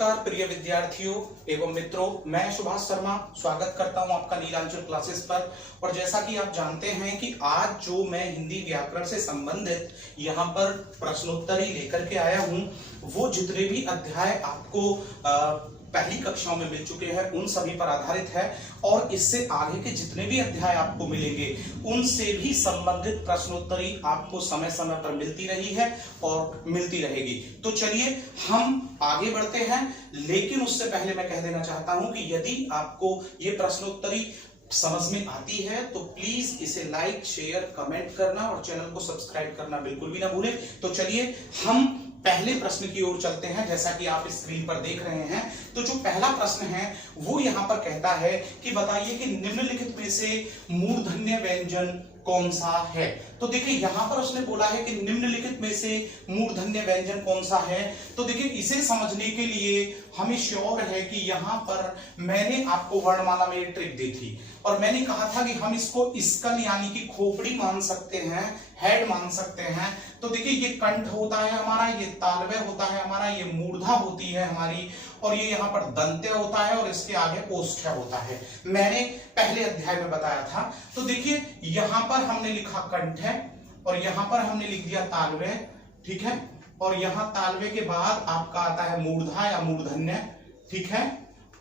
नमस्कार प्रिय विद्यार्थियों एवं मित्रों, मैं सुभाष शर्मा स्वागत करता हूं आपका नीलांचल क्लासेस पर। और जैसा कि आप जानते हैं कि आज जो मैं हिंदी व्याकरण से संबंधित यहां पर प्रश्नोत्तरी लेकर के आया हूं, वो जितने भी अध्याय आपको पहली कक्षाओं में मिल चुके हैं उन सभी पर आधारित है। और इससे आगे के जितने भी अध्याय आपको मिलेंगे उनसे भी संबंधित प्रश्नोत्तरी आपको समय समय पर मिलती रही है और मिलती रहेगी। तो चलिए हम आगे बढ़ते हैं, लेकिन उससे पहले मैं कह देना चाहता हूं कि यदि आपको ये प्रश्नोत्तरी समझ में आती है तो प्लीज इसे लाइक, शेयर, कमेंट करना और चैनल को सब्सक्राइब करना बिल्कुल भी ना भूलें। तो चलिए हम पहले प्रश्न की ओर चलते हैं। जैसा कि आप स्क्रीन पर देख रहे हैं, तो जो पहला प्रश्न है वो यहां पर कहता है कि बताइए कि निम्नलिखित में से मूर्धन्य व्यंजन कौन सा है। तो देखिए यहां पर उसने बोला है कि निम्नलिखित में से मूर्धन्य व्यंजन कौन सा है। तो देखिए इसे समझने के लिए हमें श्योर है कि यहां पर मैंने आपको वर्णमाला में एक ट्रिक दी थी और मैंने कहा था कि हम इसको स्कल यानी कि खोपड़ी मान सकते हैं, हेड मान सकते हैं। तो देखिए ये कंठ होता है हमारा, ये तालव्य होता है हमारा, ये मूर्धा होती है हमारी, और ये यहाँ पर दंत्य होता है और इसके आगे ओष्ठ होता है। मैंने पहले अध्याय में बताया था। तो देखिए यहां पर हमने लिखा कंठ है और यहां पर हमने लिख दिया तालव्य, ठीक है। और यहां तालव्य के बाद आपका आता है मूर्धा या मूर्धन्य, ठीक है।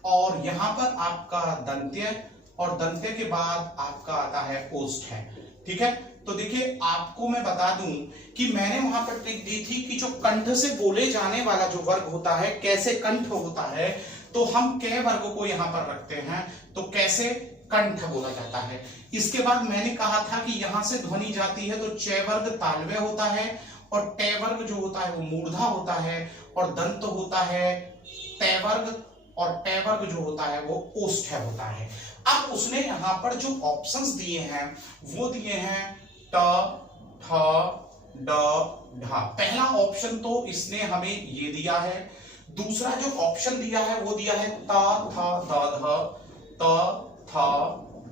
और यहां पर आपका दंत्य और दंत्य के बाद आपका आता है ओष्ठ है, ठीक है। तो देखिए आपको मैं बता दूं कि मैंने वहां पर ट्रिक दी थी कि जो कंठ से बोले जाने वाला जो वर्ग होता है, कैसे कंठ होता है, तो हम कै वर्ग को यहां पर रखते हैं, तो कैसे कंठ बोला जाता है। इसके बाद मैंने कहा था कि यहां से ध्वनि जाती है तो च वर्ग तालव्य होता है और टे वर्ग जो होता है वो मूर्धा होता है और दंत होता है ते वर्ग और टे वर्ग जो होता है वो ओष्ठ होता है। अब उसने यहां पर जो ऑप्शंस दिए हैं वो दिए हैं ट, ठ, ड, ढ। पहला ऑप्शन तो इसने हमें ये दिया है। दूसरा जो ऑप्शन दिया है वो दिया है त, थ, द, ध, त, थ,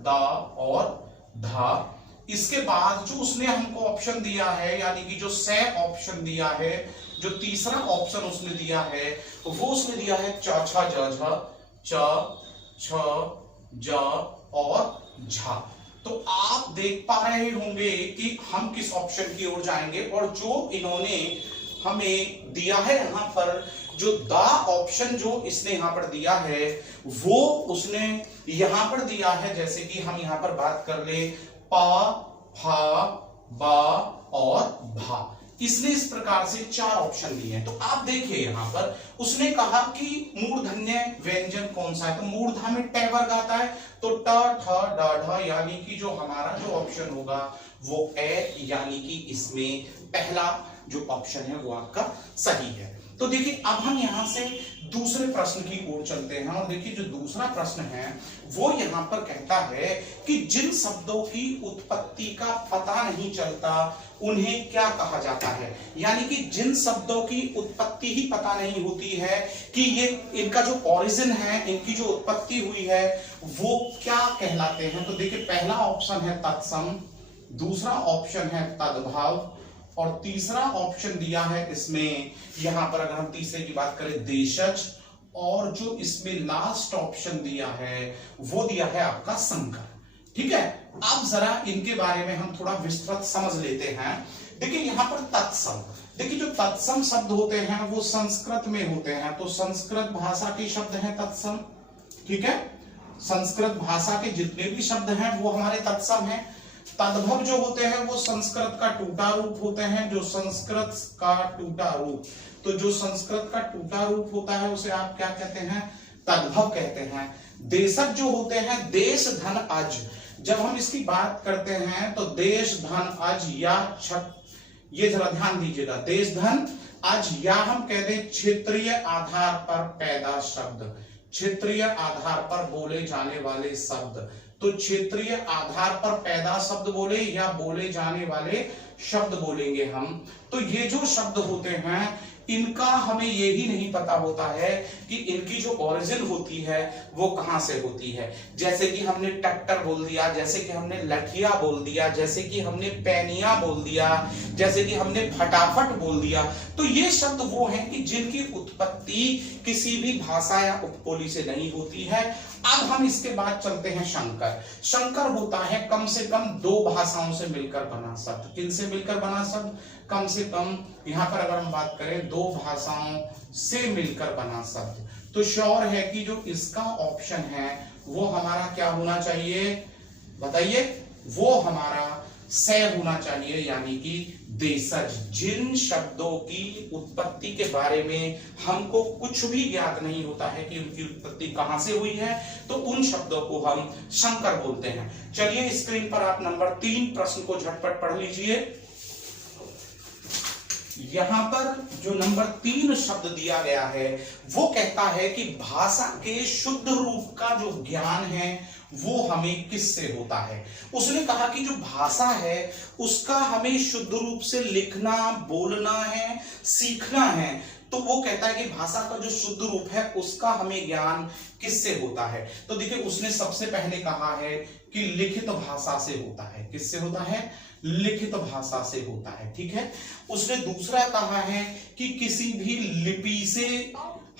द और ध। इसके बाद जो उसने हमको ऑप्शन दिया है यानी कि जो से ऑप्शन दिया है, जो तीसरा ऑप्शन उसने दिया है वो उसने दिया है च, छ, ज, झ, च, छ, ज और झ। तो आप देख पा रहे होंगे कि हम किस ऑप्शन की ओर जाएंगे। और जो इन्होंने हमें दिया है यहां पर, जो द ऑप्शन जो इसने यहां पर दिया है वो उसने यहां पर दिया है। जैसे कि हम यहां पर बात कर ले प, फ, ब और भ, इसने इस प्रकार से 4 ऑप्शन दिए हैं। तो आप देखिए यहां पर उसने कहा कि मूर्धन्य व्यंजन कौन सा है, तो मूर्धा में टे वर्ग आता है, तो ट, ठ, ड, ढ, यानी कि जो हमारा जो ऑप्शन होगा वो ए, यानी कि इसमें पहला जो ऑप्शन है वो आपका सही है। तो देखिए अब हम यहां से दूसरे प्रश्न की ओर चलते हैं और देखिए जो दूसरा प्रश्न है वो यहां पर कहता है कि जिन शब्दों की उत्पत्ति का पता नहीं चलता उन्हें क्या कहा जाता है। यानी कि जिन शब्दों की उत्पत्ति ही पता नहीं होती है कि ये इनका जो ओरिजिन है, इनकी जो उत्पत्ति हुई है वो क्या कहलाते हैं। तो देखिए पहला ऑप्शन है तत्सम, दूसरा ऑप्शन है तद्भव और तीसरा ऑप्शन दिया है इसमें, यहां पर अगर हम तीसरे की बात करें देशज, और जो इसमें लास्ट ऑप्शन दिया है वो दिया है आपका संकर, ठीक है। अब जरा इनके बारे में हम थोड़ा विस्तृत समझ लेते हैं। देखिए यहां पर तत्सम, देखिए जो तत्सम शब्द होते हैं वो संस्कृत में होते हैं, तो संस्कृत भाषा के शब्द हैं तत्सम, ठीक है। संस्कृत भाषा के जितने भी शब्द हैं वो हमारे तत्सम हैं। तद्भव जो होते हैं वो संस्कृत का टूटा रूप होते हैं, जो संस्कृत का टूटा रूप, तो जो संस्कृत का टूटा रूप होता है उसे आप क्या कहते हैं, तद्भव कहते हैं। देशज जो होते हैं देश धन अज, जब हम इसकी बात करते हैं तो देश धन अज या छठ, ये जरा ध्यान दीजिएगा, देश धन अज या हम कह दें क्षेत्रीय आधार पर पैदा शब्द, क्षेत्रीय आधार पर बोले जाने वाले शब्द। तो क्षेत्रीय आधार पर पैदा शब्द बोले या बोले जाने वाले शब्द बोलेंगे हम। तो ये जो शब्द होते हैं इनका हमें यही नहीं पता होता है कि इनकी जो ओरिजिन होती है वो कहां से होती है। जैसे कि हमने ट्रैक्टर बोल दिया, जैसे कि हमने लठिया बोल दिया, जैसे कि हमने पैनिया बोल दिया, जैसे कि हमने फटाफट बोल दिया। तो ये शब्द वो हैं कि जिनकी उत्पत्ति किसी भी भाषा या उपबोली से नहीं होती है। अब हम इसके बाद चलते हैं शंकर। शंकर होता है कम से कम दो भाषाओं से मिलकर बना शब्द। किनसे मिलकर बना शब्द? कम से कम यहां पर अगर हम बात करें दो भाषाओं से मिलकर बना शब्द। तो श्योर है कि जो इसका ऑप्शन है वो हमारा क्या होना चाहिए, बताइए? वो हमारा से होना चाहिए, यानी कि देशज। जिन शब्दों की उत्पत्ति के बारे में हमको कुछ भी ज्ञात नहीं होता है कि उनकी उत्पत्ति कहां से हुई है, तो उन शब्दों को हम शंकर बोलते हैं। चलिए स्क्रीन पर आप नंबर 3 प्रश्न को झटपट पढ़ लीजिए। यहां पर जो नंबर 3 शब्द दिया गया है वो कहता है कि भाषा के शुद्ध रूप का जो ज्ञान है वो हमें किससे होता है। उसने कहा कि जो भाषा है उसका हमें शुद्ध रूप से लिखना, बोलना है, सीखना है। तो वो कहता है कि भाषा का जो शुद्ध रूप है उसका हमें ज्ञान किससे होता है। तो देखिए उसने सबसे पहले कहा है कि लिखित भाषा से होता है। किससे होता है? लिखित भाषा से होता है, ठीक है। उसने दूसरा कहा है कि किसी भी लिपि से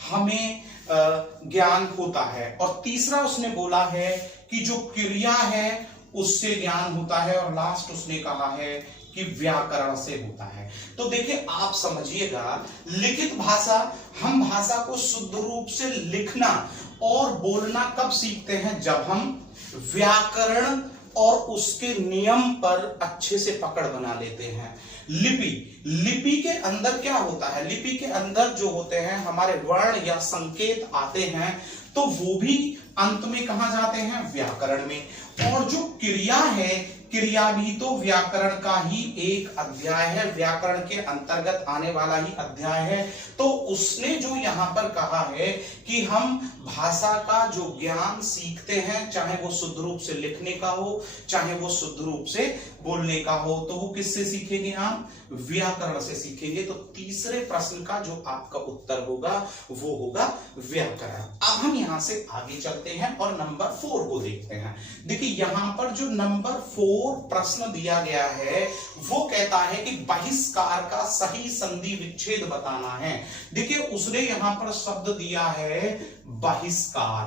हमें ज्ञान होता है। और तीसरा उसने बोला है कि जो क्रिया है उससे ज्ञान होता है। और लास्ट उसने कहा है कि व्याकरण से होता है। तो देखिए आप समझिएगा, लिखित भाषा, हम भाषा को शुद्ध रूप से लिखना और बोलना कब सीखते हैं? जब हम व्याकरण और उसके नियम पर अच्छे से पकड़ बना लेते हैं। लिपि के अंदर क्या होता है? लिपि के अंदर जो होते हैं हमारे वर्ण या संकेत आते हैं, तो वो भी अंत में कहां जाते हैं? व्याकरण में। और जो क्रिया है, क्रिया भी तो व्याकरण का ही एक अध्याय है, व्याकरण के अंतर्गत आने वाला ही अध्याय है। तो उसने जो यहां पर कहा है कि हम भाषा का जो ज्ञान सीखते हैं, चाहे वो शुद्ध रूप से लिखने का हो, चाहे वो शुद्ध रूप से बोलने का हो, तो वो किससे सीखेंगे? हम व्याकरण से सीखेंगे। तो तीसरे प्रश्न का जो आपका उत्तर होगा वो होगा व्याकरण। अब हम यहां से आगे चलते हैं और नंबर 4 को देखते हैं। देखिए यहां पर जो नंबर 4 प्रश्न दिया गया है वो कहता है कि बहिष्कार का सही संधि विच्छेद बताना है। देखिए उसने यहां पर शब्द दिया है बहिष्कार,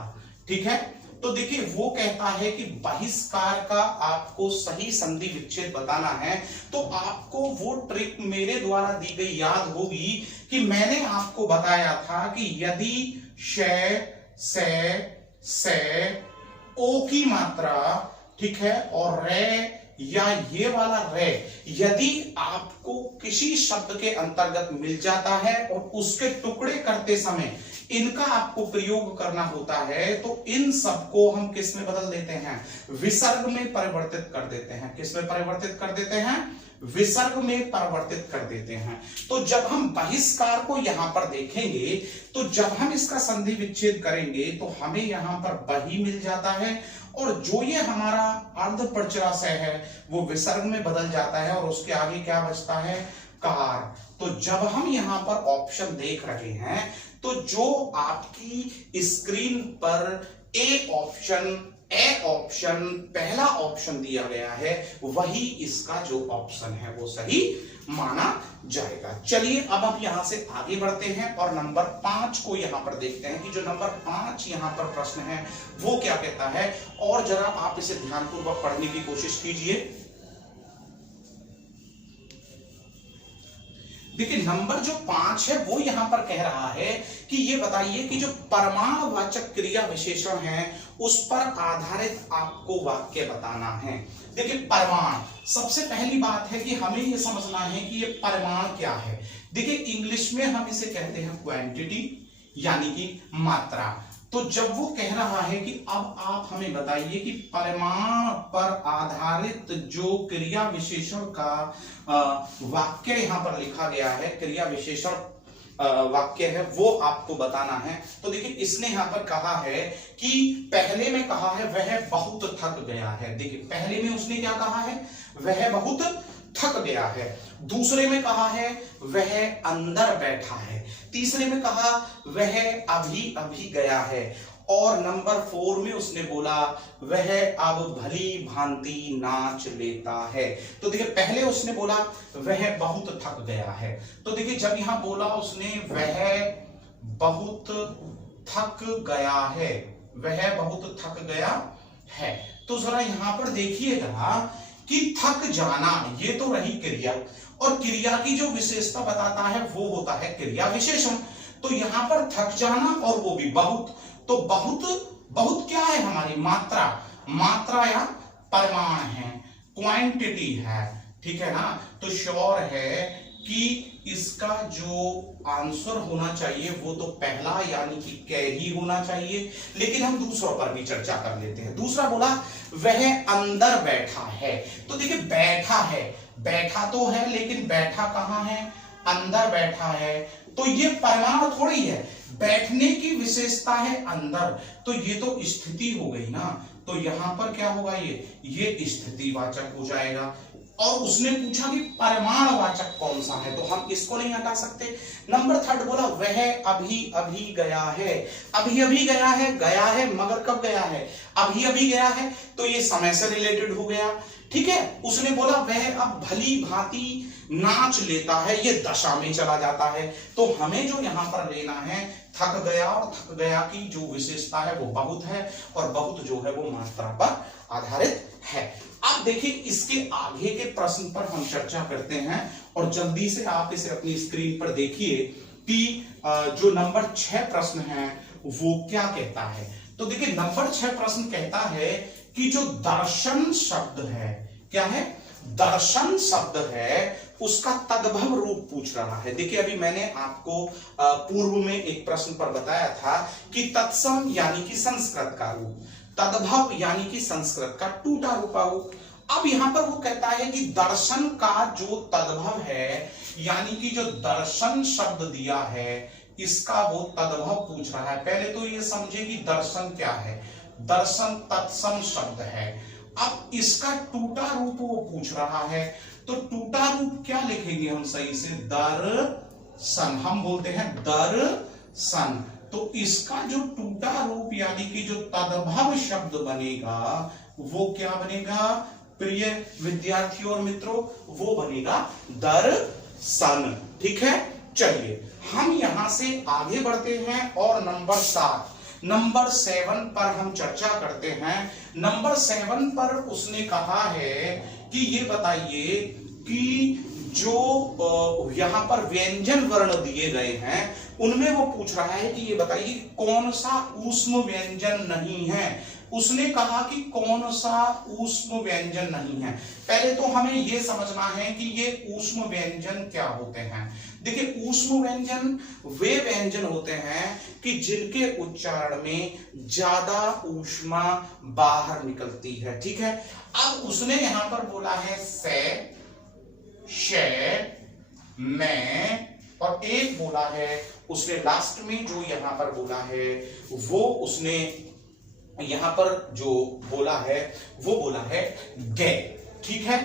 ठीक है। तो देखिए वो कहता है कि बहिष्कार का आपको सही संधि विच्छेद बताना है। तो आपको वो ट्रिक मेरे द्वारा दी गई याद होगी कि मैंने आपको बताया था कि यदि से ओ की मात्रा, ठीक है, और रे या ये वाला रे यदि आपको किसी शब्द के अंतर्गत मिल जाता है और उसके टुकड़े करते समय इनका आपको प्रयोग करना होता है, तो इन सबको हम किस में बदल देते हैं? विसर्ग में परिवर्तित कर देते हैं। किस में परिवर्तित कर देते हैं? विसर्ग में परिवर्तित कर देते हैं। तो जब हम बहिष्कार को यहां पर देखेंगे, तो जब हम इसका संधि विच्छेद करेंगे तो हमें यहां पर बही मिल जाता है, और जो ये हमारा अर्ध प्रचराशय है वो विसर्ग में बदल जाता है, और उसके आगे क्या बचता है? कार। तो जब हम यहां पर ऑप्शन देख रहे हैं, तो जो आपकी स्क्रीन पर ए ऑप्शन पहला ऑप्शन दिया गया है वही इसका जो ऑप्शन है वो सही माना जाएगा। चलिए अब हम यहां से आगे बढ़ते हैं और नंबर 5 को यहां पर देखते हैं कि जो नंबर 5 यहां पर प्रश्न है वो क्या कहता है, और जरा आप इसे ध्यानपूर्वक पढ़ने की कोशिश कीजिए। देखिए नंबर जो 5 है वो यहां पर कह रहा है कि ये बताइए कि जो परमाणुवाचक क्रिया विशेषण है उस पर आधारित आपको वाक्य बताना है। देखिए परमाणु, सबसे पहली बात है कि हमें ये समझना है कि ये परमाणु क्या है। देखिए इंग्लिश में हम इसे कहते हैं क्वांटिटी, यानी कि मात्रा। तो जब वो कह रहा है कि अब आप हमें बताइए कि परमाणु पर आधारित जो क्रिया विशेषण का वाक्य यहां पर लिखा गया है, क्रिया विशेषण वाक्य है वो आपको बताना है। तो देखिए इसने यहां पर कहा है कि पहले में कहा है वह बहुत थक गया है। देखिए पहले में उसने क्या कहा है? वह बहुत थक गया है। दूसरे में कहा है वह अंदर बैठा है। तीसरे में कहा वह अभी अभी गया है। और नंबर 4 में उसने बोला वह अब भली भांति नाच लेता है। तो देखिए पहले उसने बोला वह बहुत थक गया है। तो देखिए जब यहां बोला उसने वह बहुत थक गया है, वह बहुत थक गया है, तो जरा यहां पर देखिएगा कि थक जाना ये तो रही क्रिया, और क्रिया की जो विशेषता बताता है वो होता है क्रिया विशेषण। तो यहां पर थक जाना और वो भी बहुत, तो बहुत बहुत क्या है हमारी मात्रा, मात्रा या परिमाण है, क्वांटिटी है, ठीक है ना। तो श्योर है कि इसका जो आंसर होना चाहिए वो तो पहला यानी कि कै ही होना चाहिए। लेकिन हम दूसरों पर भी चर्चा कर लेते हैं। दूसरा बोला वह अंदर बैठा है। तो देखिए बैठा है, बैठा तो है लेकिन बैठा कहां है, अंदर बैठा है, तो ये परिमाण थोड़ी है, बैठने की विशेषता है अंदर, तो ये तो स्थिति हो गई ना। तो यहां पर क्या होगा, ये स्थितिवाचक हो जाएगा। और उसने पूछा कि परिमाणवाचक कौन सा है, तो हम इसको नहीं हटा सकते। नंबर 3 बोला वह अभी अभी गया है। अभी अभी गया है मगर कब गया है, अभी अभी गया है, तो ये समय से रिलेटेड हो गया, ठीक है। उसने बोला वह अब भली भांति नाच लेता है, ये दशा में चला जाता है। तो हमें जो यहां पर लेना है थक गया, और थक गया की जो विशेषता है वो बहुत है, और बहुत जो है वो मात्रा पर आधारित है। अब देखिए इसके आगे के प्रश्न पर हम चर्चा करते हैं, और जल्दी से आप इसे अपनी स्क्रीन पर देखिए कि जो नंबर 6 प्रश्न है वो क्या कहता है। तो देखिए नंबर 6 प्रश्न कहता है कि जो दर्शन शब्द है, क्या है, दर्शन शब्द है, उसका तद्भव रूप पूछ रहा है। देखिए अभी मैंने आपको पूर्व में एक प्रश्न पर बताया था कि तत्सम यानी कि संस्कृत का रूप, तद्भव यानी कि संस्कृत का टूटा रूपा रूप। अब यहां पर वो कहता है कि दर्शन का जो तद्भव है, यानी कि जो दर्शन शब्द दिया है इसका वो तद्भव पूछ रहा है। पहले तो ये समझे कि दर्शन क्या है, दर्शन तत्सम शब्द है। अब इसका टूटा रूप वो पूछ रहा है, तो टूटा रूप क्या लिखेंगे हम सही से, दर्शन, हम बोलते हैं दर्शन। तो इसका जो टूटा रूप यानी कि जो तद्भव शब्द बनेगा वो क्या बनेगा प्रिय विद्यार्थियों और मित्रों, वो बनेगा दर्शन, ठीक है। चलिए हम यहां से आगे बढ़ते हैं और नंबर 7 पर हम चर्चा करते हैं। नंबर 7 पर उसने कहा है कि ये बताइए कि जो यहां पर व्यंजन वर्ण दिए गए हैं उनमें वो पूछ रहा है कि ये बताइए कौन सा ऊष्म व्यंजन नहीं है। उसने कहा कि कौन सा ऊष्म व्यंजन नहीं है। पहले तो हमें यह समझना है कि ये ऊष्म व्यंजन क्या होते हैं। देखिए ऊष्म व्यंजन वे व्यंजन होते हैं कि जिनके उच्चारण में ज्यादा ऊष्मा बाहर निकलती है, ठीक है। अब उसने यहां पर बोला है से, शे, मैं, और एक बोला है उसने लास्ट में जो यहां पर बोला है वो उसने यहां पर जो बोला है वो बोला है गे, ठीक है।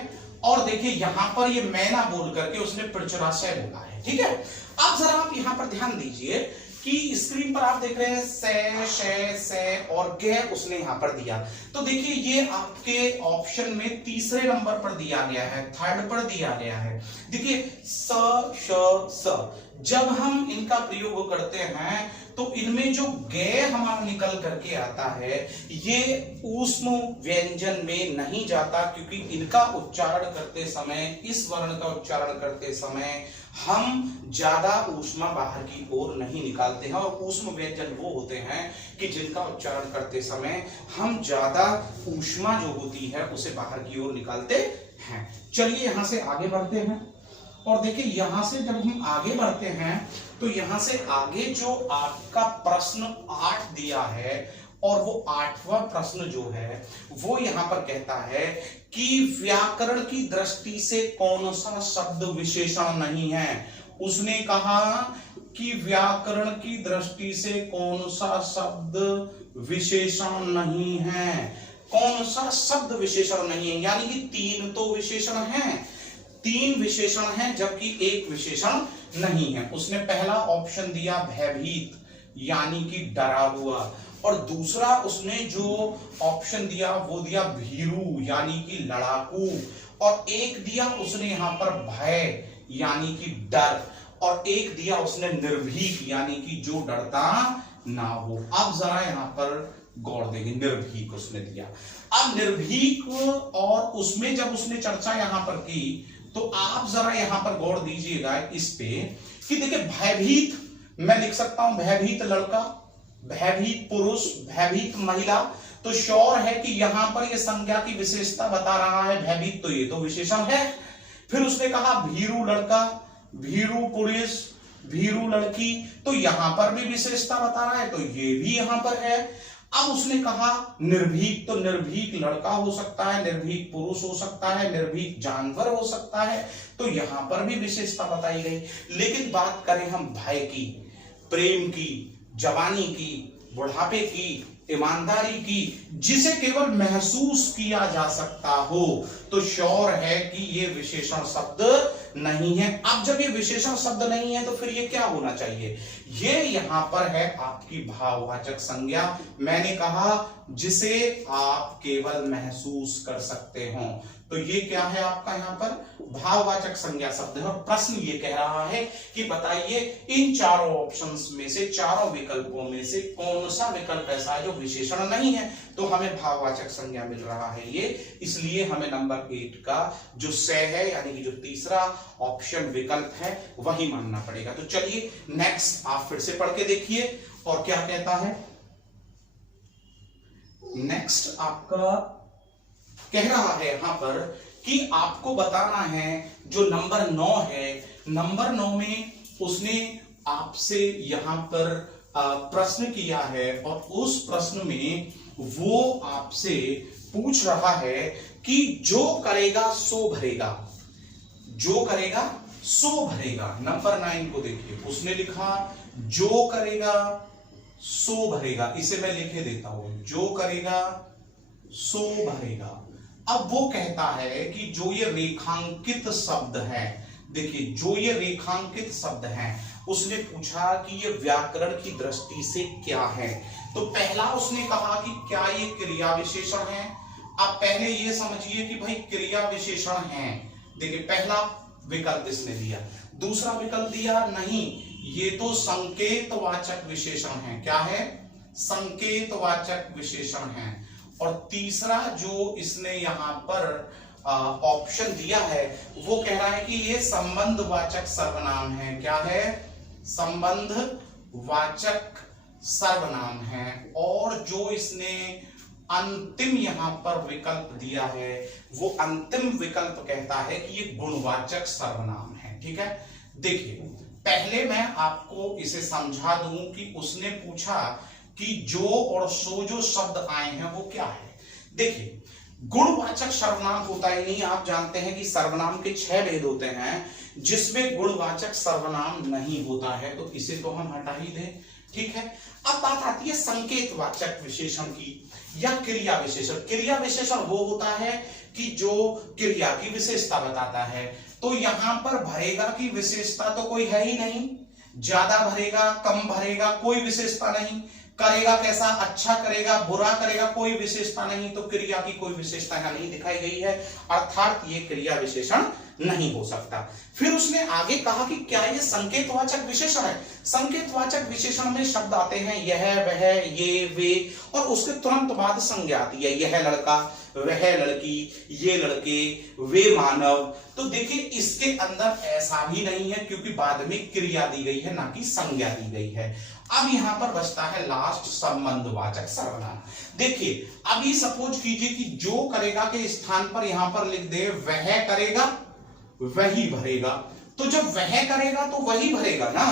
और देखिए यहां पर ये मैं ना बोल करके उसने प्रचुराशय बोला है, ठीक है। अब जरा आप यहां पर ध्यान दीजिए कि स्क्रीन पर आप देख रहे हैं से, शे, से और गे उसने यहां पर दिया। तो देखिए ये आपके ऑप्शन में तीसरे नंबर पर दिया गया है, 3rd पर दिया गया है। देखिए स, श, स, जब हम इनका प्रयोग करते हैं तो इनमें जो गे हमारा निकल करके आता है ये ऊष्म व्यंजन में नहीं जाता, क्योंकि इनका उच्चारण करते समय, इस वर्ण का उच्चारण करते समय हम ज्यादा ऊष्मा बाहर की ओर नहीं निकालते हैं। और ऊष्म व्यंजन वो होते हैं कि जिनका उच्चारण करते समय हम ज्यादा ऊष्मा जो होती है उसे बाहर की ओर निकालते हैं। चलिए यहां से आगे बढ़ते हैं, और देखिए यहां से जब हम आगे बढ़ते हैं तो यहां से आगे जो आपका प्रश्न 8 दिया है, और वो 8वां प्रश्न जो है वो यहां पर कहता है कि व्याकरण की दृष्टि से कौन सा शब्द विशेषण नहीं है। उसने कहा कि व्याकरण की दृष्टि से कौन सा शब्द विशेषण नहीं है। कौन सा शब्द विशेषण नहीं है, यानी कि 3 तो विशेषण हैं, 3 विशेषण हैं जबकि 1 विशेषण नहीं है। उसने पहला ऑप्शन दिया भयभीत यानी कि डरा हुआ, और दूसरा उसने जो ऑप्शन दिया वो दिया भीरू यानी कि लड़ाकू, और एक दिया उसने यहां पर भय यानी कि डर, और एक दिया उसने निर्भीक यानी कि जो डरता ना हो। अब जरा यहां पर गौर देंगे, निर्भीक उसने दिया। अब निर्भीक और उसमें जब उसने चर्चा यहां पर की तो आप जरा यहां पर गौर दीजिएगा इस पे कि देखिए भयभीत मैं लिख सकता हूं भयभीत लड़का, भयभीत पुरुष, भयभीत महिला, तो श्योर है कि यहां पर यह संज्ञा की विशेषता बता रहा है भयभीत, तो ये तो विशेषण है। फिर उसने कहा भीरू लड़का, भीरू पुरुष, भीरू लड़की, तो यहां पर भी विशेषता बता रहा है, तो ये भी यहां पर है। अब उसने कहा निर्भीक, तो निर्भीक लड़का हो सकता है, निर्भीक पुरुष हो सकता है, निर्भीक जानवर हो सकता है, तो यहां पर भी विशेषता बताई गई। लेकिन बात करें हम भय की, प्रेम की, जवानी की, बुढ़ापे की, ईमानदारी की, जिसे केवल महसूस किया जा सकता हो, तो श्योर है कि ये विशेषण शब्द नहीं है। अब जब ये विशेषण शब्द नहीं है तो फिर ये क्या होना चाहिए? ये यहां पर है आपकी भाववाचक संज्ञा। मैंने कहा जिसे आप केवल महसूस कर सकते हो, तो ये क्या है आपका यहां पर भाववाचक संज्ञा शब्द है। और प्रश्न ये कह रहा है कि बताइए इन चारों ऑप्शंस में से, चारों विकल्पों में से कौन सा विकल्प ऐसा है जो विशेषण नहीं है? तो हमें भाववाचक संज्ञा मिल रहा है ये, इसलिए हमें नंबर 8 का जो स है यानी कि जो तीसरा ऑप्शन विकल्प है वही मानना पड़ेगा। तो चलिए नेक्स्ट आप फिर से पढ़ के देखिए और क्या कहता है। नेक्स्ट आपका कह रहा है यहां पर कि आपको बताना है जो नंबर 9 है, नंबर 9 में उसने आपसे यहां पर प्रश्न किया है और उस प्रश्न में वो आपसे पूछ रहा है कि जो करेगा सो भरेगा, जो करेगा सो भरेगा। नंबर 9 को देखिए, उसने लिखा जो करेगा सो भरेगा, इसे मैं लिखे देता हूं, जो करेगा सो भरेगा। अब वो कहता है कि जो ये रेखांकित शब्द है, देखिए जो ये रेखांकित शब्द है, उसने पूछा कि ये व्याकरण की दृष्टि से क्या है। तो पहला उसने कहा कि क्या ये क्रिया विशेषण है। अब पहले ये समझिए कि भाई क्रिया विशेषण है, देखिए पहला विकल्प इसने दिया। दूसरा विकल्प दिया नहीं, ये तो संकेतवाचक विशेषण है। क्या है? संकेतवाचक विशेषण है। और तीसरा जो इसने यहां पर ऑप्शन दिया है वो कह रहा है कि ये संबंधवाचक सर्वनाम है। क्या है? संबंधवाचक सर्वनाम है। और जो इसने अंतिम यहां पर विकल्प दिया है वो अंतिम विकल्प कहता है कि ये गुणवाचक सर्वनाम है। ठीक है, देखिए पहले मैं आपको इसे समझा दूं कि उसने पूछा कि जो और सो जो शब्द आए हैं वो क्या है। देखिए गुणवाचक सर्वनाम होता ही नहीं, आप जानते हैं कि सर्वनाम के 6 भेद होते हैं जिसमें गुणवाचक सर्वनाम नहीं होता है, तो इसे तो हम हटा ही दें। ठीक है, अब बात आती है संकेतवाचक विशेषण की या क्रिया विशेषण। क्रिया विशेषण वो होता है कि जो क्रिया की विशेषता बताता है। तो यहां पर भरेगा की विशेषता तो कोई है ही नहीं, ज्यादा भरेगा कम भरेगा कोई विशेषता नहीं, करेगा कैसा, अच्छा करेगा बुरा करेगा कोई विशेषता नहीं, तो क्रिया की कोई विशेषता यहां नहीं दिखाई गई है, अर्थात ये क्रिया विशेषण नहीं हो सकता। फिर उसने आगे कहा कि क्या ये संकेतवाचक विशेषण है। संकेतवाचक विशेषण में शब्द आते हैं यह, वह, ये, वे, और उसके तुरंत बाद संज्ञा आती है, यह लड़का, वह लड़की, ये लड़के, वे मानव। तो देखिए इसके अंदर ऐसा भी नहीं है क्योंकि बाद में क्रिया दी गई है ना कि संज्ञा दी गई है। अब यहां पर बचता है लास्ट संबंधवाचक सर्वनाम। देखिए अभी सपोज कीजिए कि जो करेगा के स्थान पर यहां पर लिख दे वह करेगा वही भरेगा, तो जब वह करेगा तो वही भरेगा ना,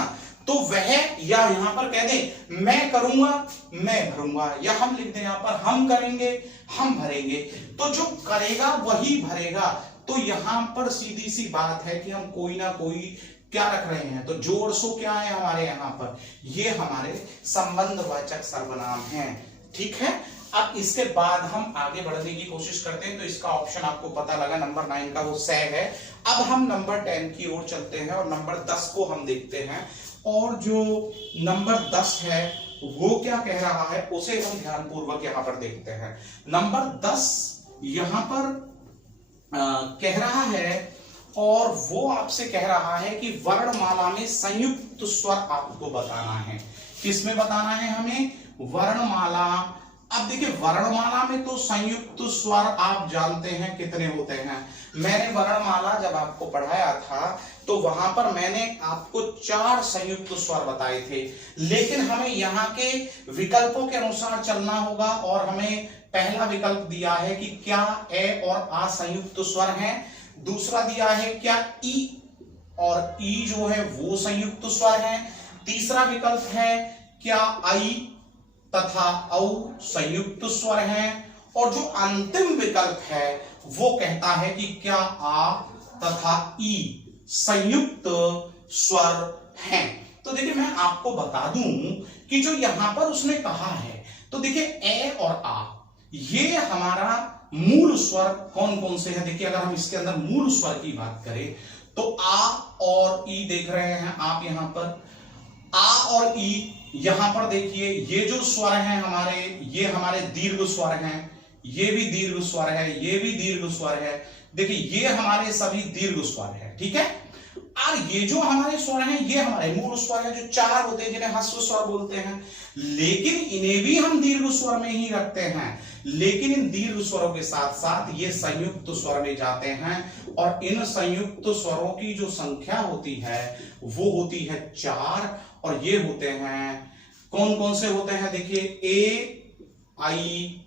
तो वह, या यहां पर कह दे मैं करूंगा मैं भरूंगा, या हम लिख दे यहां पर हम करेंगे हम भरेंगे, तो जो करेगा वही भरेगा। तो यहां पर सीधी सी बात है कि हम कोई ना कोई क्या रख रहे हैं, तो जो और सो क्या है हमारे यहां पर, ये हमारे संबंधवाचक सर्वनाम हैं। ठीक है, अब इसके बाद हम आगे बढ़ने की कोशिश करते हैं। तो इसका ऑप्शन आपको पता लगा, नंबर 9 का वो सह है। अब हम नंबर 10 की ओर चलते हैं और नंबर 10 को हम देखते हैं। और जो नंबर 10 है वो क्या कह रहा है उसे हम ध्यानपूर्वक यहां पर देखते हैं। नंबर 10 यहां पर कह रहा है, और वो आपसे कह रहा है कि वर्णमाला में संयुक्त स्वर आपको बताना है। किसमें बताना है हमें? वर्णमाला। अब देखिए वर्णमाला में तो संयुक्त स्वर आप जानते हैं कितने होते हैं। मैंने वर्णमाला जब आपको पढ़ाया था तो वहां पर मैंने आपको 4 संयुक्त स्वर बताए थे, लेकिन हमें यहाँ के विकल्पों के अनुसार चलना होगा। और हमें पहला विकल्प दिया है कि क्या ए और आ संयुक्त स्वर हैं। दूसरा दिया है क्या ई और ई जो है वो संयुक्त स्वर हैं। तीसरा विकल्प है क्या आई तथा औ संयुक्त स्वर हैं। और जो अंतिम विकल्प है वो कहता है कि क्या आ तथा ई संयुक्त स्वर हैं। तो देखिए मैं आपको बता दूं कि जो यहां पर उसने कहा है, तो देखिए ए और आ ये हमारा मूल स्वर कौन कौन से हैं। देखिए अगर हम इसके अंदर मूल स्वर की बात करें तो आ और ई देख रहे हैं आप यहां पर। आ और ई यहां पर देखिए ये जो स्वर हैं हमारे, ये हमारे दीर्घ स्वर हैं। ये भी दीर्घ स्वर है, ये भी दीर्घ स्वर है। देखिए ये हमारे सभी दीर्घ स्वर है, ठीक है। और ये जो हमारे स्वर हैं ये हमारे मूल स्वर हैं, जो 4 होते हैं जिन्हें ह्रस्व स्वर बोलते हैं। लेकिन इन्हें भी हम दीर्घ स्वर में ही रखते हैं, लेकिन इन दीर्घ स्वरों के साथ साथ ये संयुक्त स्वर में जाते हैं। और इन संयुक्त स्वरों की जो संख्या होती है वो होती है 4। और ये होते हैं कौन कौन से होते हैं? देखिए ए, आई,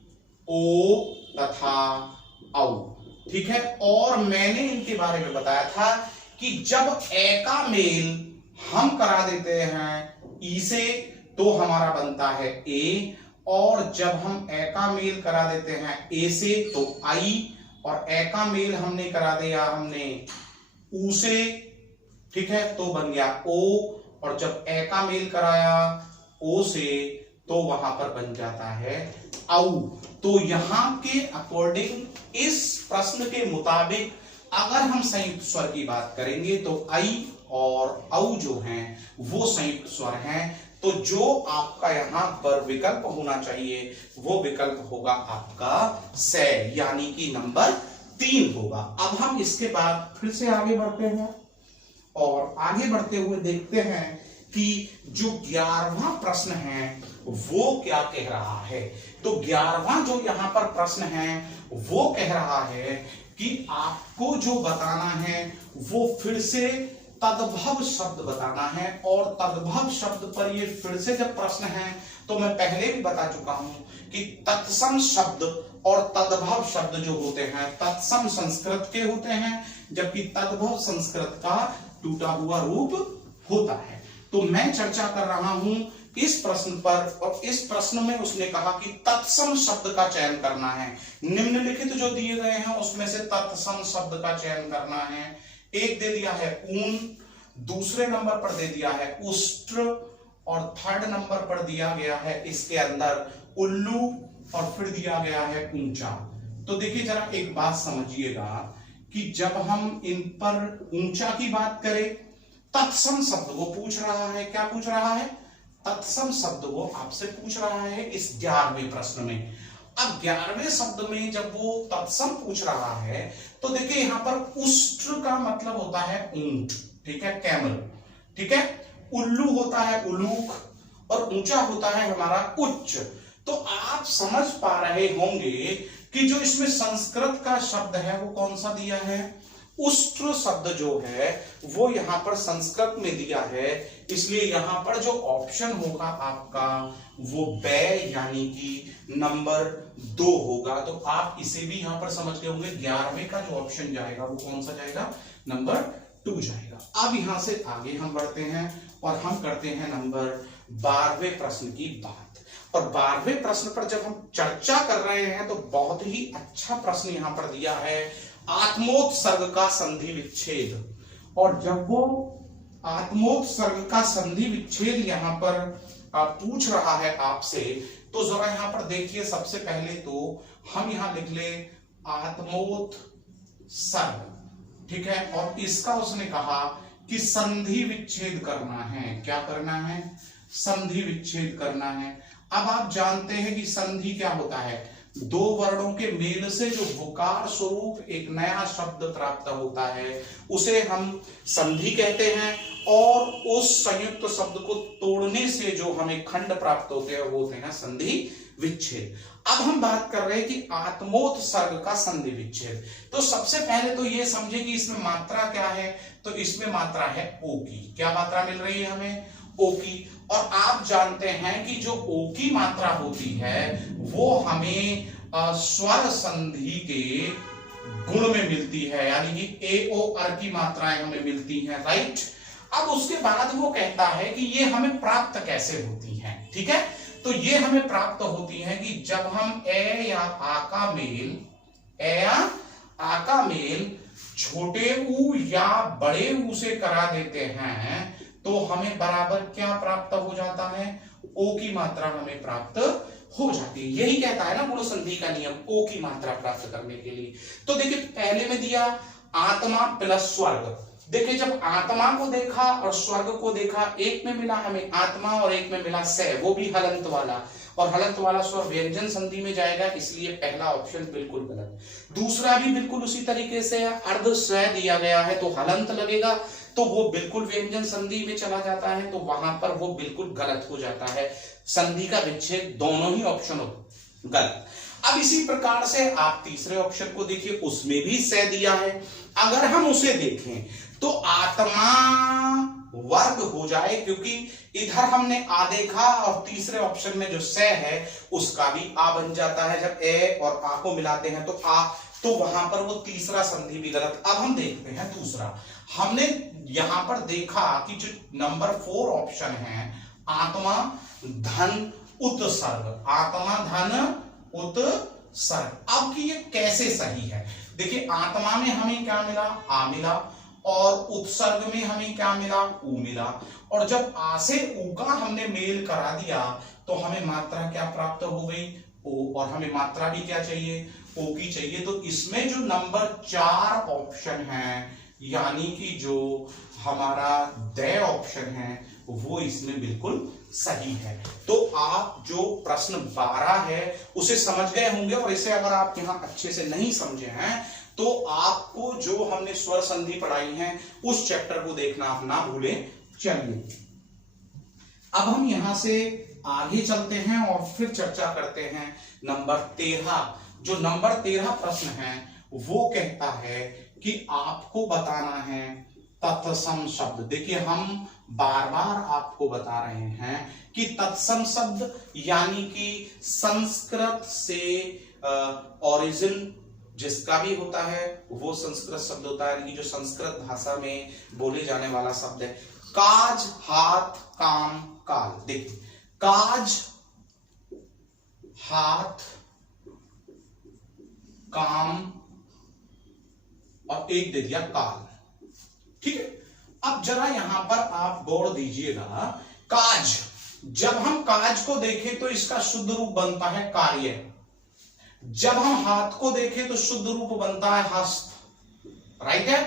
ओ तथा औ, ठीक है। और मैंने इनके बारे में बताया था कि जब ए का मेल हम करा देते हैं ई से तो हमारा बनता है ए, और जब हम ए का मेल करा देते हैं ए से तो आई, और ए का मेल हमने करा दिया हमने ऊ से, ठीक है, तो बन गया ओ। और जब ए का मेल कराया ओ से तो वहां पर बन जाता है औ। तो यहां के अकॉर्डिंग इस प्रश्न के मुताबिक अगर हम संयुक्त स्वर की बात करेंगे तो आई और औ जो हैं वो संयुक्त स्वर हैं। तो जो आपका यहां पर विकल्प होना चाहिए वो विकल्प होगा आपका से, यानी कि नंबर 3 होगा। अब हम इसके बाद फिर से आगे बढ़ते हैं और आगे बढ़ते हुए देखते हैं कि जो 11वां प्रश्न है वो क्या कह रहा है। तो 11वां जो यहां पर प्रश्न है वो कह रहा है कि आपको जो बताना है वो फिर से तद्भव शब्द बताना है। और तद्भव शब्द पर ये फिर से जब प्रश्न है तो मैं पहले भी बता चुका हूं कि तत्सम शब्द और तद्भव शब्द जो होते हैं तत्सम संस्कृत के होते हैं, जबकि तद्भव संस्कृत का टूटा हुआ रूप होता है। तो मैं चर्चा कर रहा हूं इस प्रश्न पर, और इस प्रश्न में उसने कहा कि तत्सम शब्द का चयन करना है। निम्नलिखित जो दिए गए हैं उसमें से तत्सम शब्द का चयन करना है। एक दे दिया है ऊन, दूसरे नंबर पर दे दिया है उष्ट्र, और थर्ड नंबर पर दिया गया है इसके अंदर उल्लू, और फिर दिया गया है ऊंचा। तो देखिए जरा एक बात समझिएगा कि जब हम इन पर ऊंचा की बात करें, तत्सम शब्द वो पूछ रहा है। क्या पूछ रहा है? तत्सम शब्द वो आपसे पूछ रहा है इस 11वें प्रश्न में। अब 11वें शब्द में जब वो तत्सम पूछ रहा है तो देखिए यहां पर उष्ट्र का मतलब होता है ऊंट, ठीक है, कैमल, ठीक है। उल्लू होता है उलूक, और ऊंचा होता है हमारा उच्च। तो आप समझ पा रहे होंगे कि जो इसमें संस्कृत का शब्द है वो कौन सा दिया है? उष्ट्र शब्द जो है वो यहां पर संस्कृत में दिया है, इसलिए यहां पर जो ऑप्शन होगा आपका वो बै यानी कि नंबर 2 होगा। तो आप इसे भी यहां पर समझ गए होंगे। 11वें का जो ऑप्शन जाएगा वो कौन सा जाएगा? नंबर 2 जाएगा। अब यहां से आगे हम बढ़ते हैं और हम करते हैं नंबर 12वें प्रश्न की बात। और 12वें प्रश्न पर जब हम चर्चा कर रहे हैं तो बहुत ही अच्छा प्रश्न यहां पर दिया है, आत्मोत्सर्ग का संधि विच्छेद। और जब वो आत्मोत्सर्ग का संधि विच्छेद यहां पर पूछ रहा है आपसे, तो तो जरा यहां पर देखिए, सबसे पहले तो हम यहां लिख ले आत्मोत्सर्ग, ठीक है। और इसका उसने कहा कि संधि विच्छेद करना है। क्या करना है? संधि विच्छेद करना है। अब आप जानते हैं कि संधि क्या होता है? दो वर्णों के मेल से जो वकार स्वरूप एक नया शब्द प्राप्त होता है उसे हम संधि कहते हैं, और उस संयुक्त शब्द को तोड़ने से जो हमें खंड प्राप्त होते हैं वो होते हैं संधि विच्छेद। अब हम बात कर रहे हैं कि आत्मोत्सर्ग का संधि विच्छेद। तो सबसे पहले तो ये समझे कि इसमें मात्रा क्या है। तो इसमें मात्रा है ओ की। क्या मात्रा मिल रही है हमें? ओ की। और आप जानते हैं कि जो ओ की मात्रा होती है वो हमें स्वर संधि के गुण में मिलती है, यानी कि ए ओ अर की मात्राएं हमें मिलती हैं, राइट। अब उसके बाद वो कहता है कि ये हमें प्राप्त कैसे होती हैं, ठीक है। तो ये हमें प्राप्त होती हैं कि जब हम ए या आ का मेल, ए या आ का मेल छोटे ऊ या बड़े ऊ से करा देते हैं तो हमें बराबर क्या प्राप्त हो जाता है? ओ की मात्रा हमें प्राप्त हो जाती है। यही कहता है ना गुण संधि का नियम, ओ की मात्रा प्राप्त करने के लिए। तो देखिए पहले में दिया आत्मा प्लस स्वर्ग। देखिए जब आत्मा को देखा और स्वर्ग को देखा, एक में मिला हमें आत्मा और एक में मिला से, वो भी हलंत वाला, और हलंत वाला स्वर व्यंजन संधि में जाएगा, इसलिए पहला ऑप्शन बिल्कुल गलत। दूसरा भी बिल्कुल उसी तरीके से अर्ध से दिया गया है तो हलंत लगेगा, तो वो बिल्कुल व्यंजन संधि में चला जाता है, तो वहां पर वो बिल्कुल गलत हो जाता है। संधि का विच्छेद दोनों ही ऑप्शन गलत। अब इसी प्रकार से आप तीसरे ऑप्शन को देखिए, उसमें भी से दिया है। अगर हम उसे देखें तो आत्मा वर्ग हो जाए, क्योंकि इधर हमने आ देखा और तीसरे ऑप्शन में जो से है उसका भी आ बन जाता है। जब ए और आ को मिलाते हैं तो आ, तो वहां पर वो तीसरा संधि भी गलत। अब हम देखते हैं दूसरा। हमने यहां पर देखा कि जो नंबर 4 ऑप्शन है आत्मा धन उत्सर्ग, आत्मा धन उत्सर्ग। अब कि ये कैसे सही है? देखिए आत्मा में हमें क्या मिला? आ मिला, और उत्सर्ग में हमें क्या मिला? ऊ मिला। और जब आ से ऊ का हमने मेल करा दिया तो हमें मात्रा क्या प्राप्त हो गई? ओ। और हमें मात्रा भी क्या चाहिए? ओ की चाहिए। तो इसमें जो नंबर 4 ऑप्शन है, यानी कि जो हमारा द ऑप्शन है, वो इसमें बिल्कुल सही है। तो आप जो प्रश्न 12 है उसे समझ गए होंगे, और इसे अगर आप यहां अच्छे से नहीं समझे हैं तो आपको जो हमने स्वर संधि पढ़ाई है उस चैप्टर को देखना आप ना भूलें। चलिए अब हम यहां से आगे चलते हैं और फिर चर्चा करते हैं नंबर 13। जो नंबर 13 प्रश्न है वो कहता है कि आपको बताना है तत्सम शब्द। देखिए हम बार बार आपको बता रहे हैं कि तत्सम शब्द यानी कि संस्कृत से ओरिजिन जिसका भी होता है वो संस्कृत शब्द होता है, यानी कि जो संस्कृत भाषा में बोले जाने वाला शब्द है। काज, हाथ, काम, काल। देखिए काज, हाथ, काम और एक दे दिया काल, ठीक है। अब जरा यहां पर आप गौर दीजिएगा, काज, जब हम काज को देखें तो इसका शुद्ध रूप बनता है कार्य। जब हम हाथ को देखें तो शुद्ध रूप बनता है हस्त, राइट है।